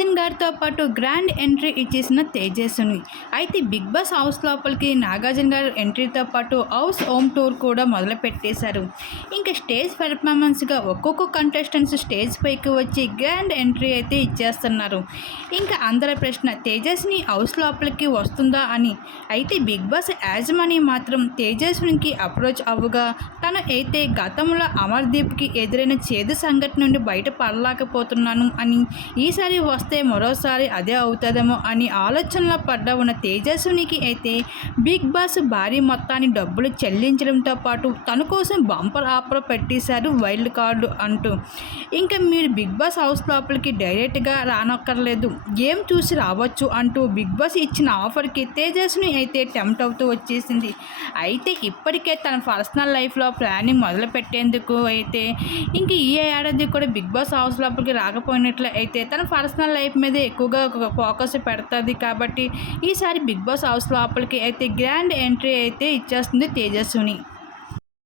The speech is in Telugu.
నాగార్జున గారితో పాటు గ్రాండ్ ఎంట్రీ ఇచ్చేసిన తేజస్విని అయితే బిగ్ బాస్ హౌస్ లోపలికి నాగార్జున గారు ఎంట్రీతో పాటు హౌస్ హోమ్ టూర్ కూడా మొదలు పెట్టేశారు ఇంకా స్టేజ్ పెర్ఫార్మెన్స్గా ఒక్కొక్క కంటెస్టెంట్స్ స్టేజ్ పైకి వచ్చి గ్రాండ్ ఎంట్రీ అయితే ఇచ్చేస్తున్నారు. ఇంకా అందరి ప్రశ్న తేజస్ని హౌస్ లోపలికి వస్తుందా అని. అయితే బిగ్ బాస్ యాజమాని మాత్రం తేజస్వినికి అప్రోచ్ అవ్వగా తను అయితే గతంలో అమర్దీప్కి ఎదురైన చేదు సంఘటన నుండి బయటపడలేకపోతున్నాను అని ఈసారి వస్తు మరోసారి అదే అవుతుందేమో అని ఆలోచనలో పడ్డ ఉన్న తేజస్వినికి అయితే బిగ్ బాస్ భారీ మొత్తాన్ని డబ్బులు చెల్లించడంతో పాటు తన కోసం బంపర్ ఆఫర్ పెట్టేశారు వైల్డ్ కార్డు అంటూ. ఇంకా మీరు బిగ్ బాస్ హౌస్ లోపలికి డైరెక్ట్గా రానక్కర్లేదు. ఏం చూసి రావచ్చు అంటూ బిగ్ బాస్ ఇచ్చిన ఆఫర్కి తేజస్విని అయితే టెంప్ట్ అవుతూ వచ్చేసింది. అయితే ఇప్పటికే తన పర్సనల్ లైఫ్లో ప్లానింగ్ మొదలు పెట్టేందుకు అయితే ఇంక ఈ ఏడాది కూడా బిగ్ బాస్ హౌస్ లోపలికి రాకపోయినట్లు అయితే తన పర్సనల్ లైఫ్ మీద ఎక్కువగా ఫోకస్ పెడుతుంది కాబట్టి ఈసారి బిగ్ బాస్ హౌస్ లోపలికి అయితే గ్రాండ్ ఎంట్రీ అయితే ఇచ్చేస్తుంది తేజస్విని.